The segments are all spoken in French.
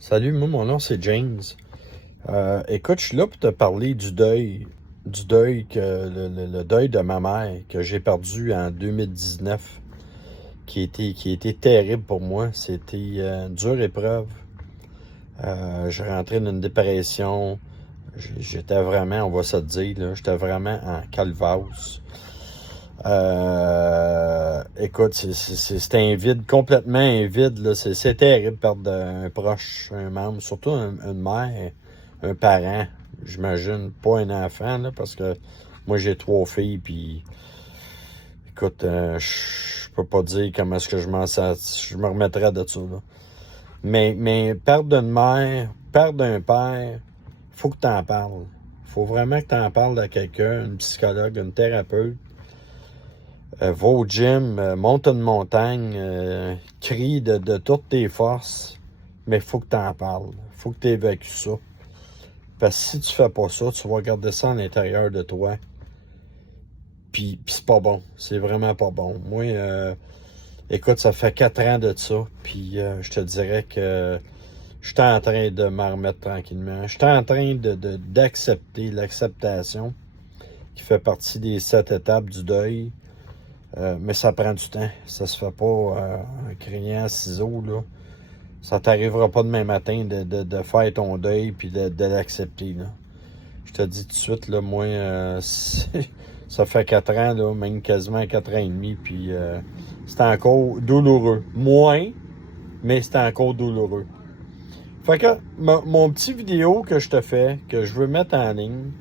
Salut, moi, mon nom, c'est James. Écoute, je suis là pour te parler du deuil le deuil de ma mère que j'ai perdu en 2019, qui a été terrible pour moi. C'était une dure épreuve. Je rentrais dans une dépression. J'étais vraiment, on va se le dire, là, j'étais vraiment en calvasse. Écoute, c'est un vide, complètement un vide, là. C'est terrible perdre un proche, un membre, surtout une mère, un parent, j'imagine, pas un enfant, là, parce que moi j'ai 3 filles, puis écoute, je peux pas dire comment est-ce que je me remettrais de ça, là. Mais perdre une mère, perdre un père, faut que t'en parles. Faut vraiment que t'en parles à quelqu'un, une psychologue, une thérapeute. Va au gym, monte une montagne, crie de toutes tes forces, mais il faut que tu en parles. Il faut que tu évacues ça. Parce que si tu fais pas ça, tu vas garder ça à l'intérieur de toi. Puis c'est pas bon. C'est vraiment pas bon. Moi, écoute, ça fait 4 ans de ça. Puis je te dirais que je suis en train de m'en remettre tranquillement. Je suis en train d'accepter l'acceptation qui fait partie des 7 étapes du deuil. Mais ça prend du temps. Ça se fait pas en criant à ciseaux, là. Ça t'arrivera pas demain matin de faire ton deuil puis de l'accepter, là. Je te dis tout de suite, là, moi, ça fait 4 ans, là, même quasiment 4 ans et demi, puis c'est encore douloureux. Moins, mais c'est encore douloureux. Fait que mon petit vidéo que je te fais, que je veux mettre en ligne,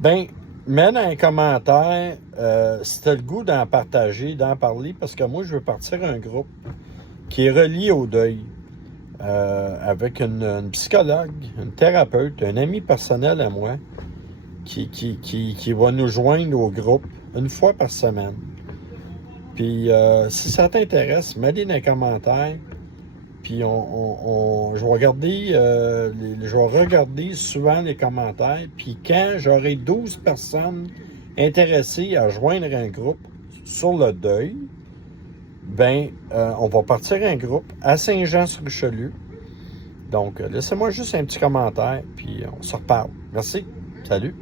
ben, mets dans les commentaires si tu as le goût d'en partager, d'en parler, parce que moi, je veux partir un groupe qui est relié au deuil, avec une psychologue, une thérapeute, un ami personnel à moi, qui va nous joindre au groupe une fois par semaine. Puis, si ça t'intéresse, mets-les dans les commentaires. Puis je vais regarder, je vais regarder souvent les commentaires. Puis quand j'aurai 12 personnes intéressées à joindre un groupe sur le deuil, ben, on va partir un groupe à Saint-Jean-sur-Richelieu. Donc, laissez-moi juste un petit commentaire, puis on se reparle. Merci. Salut.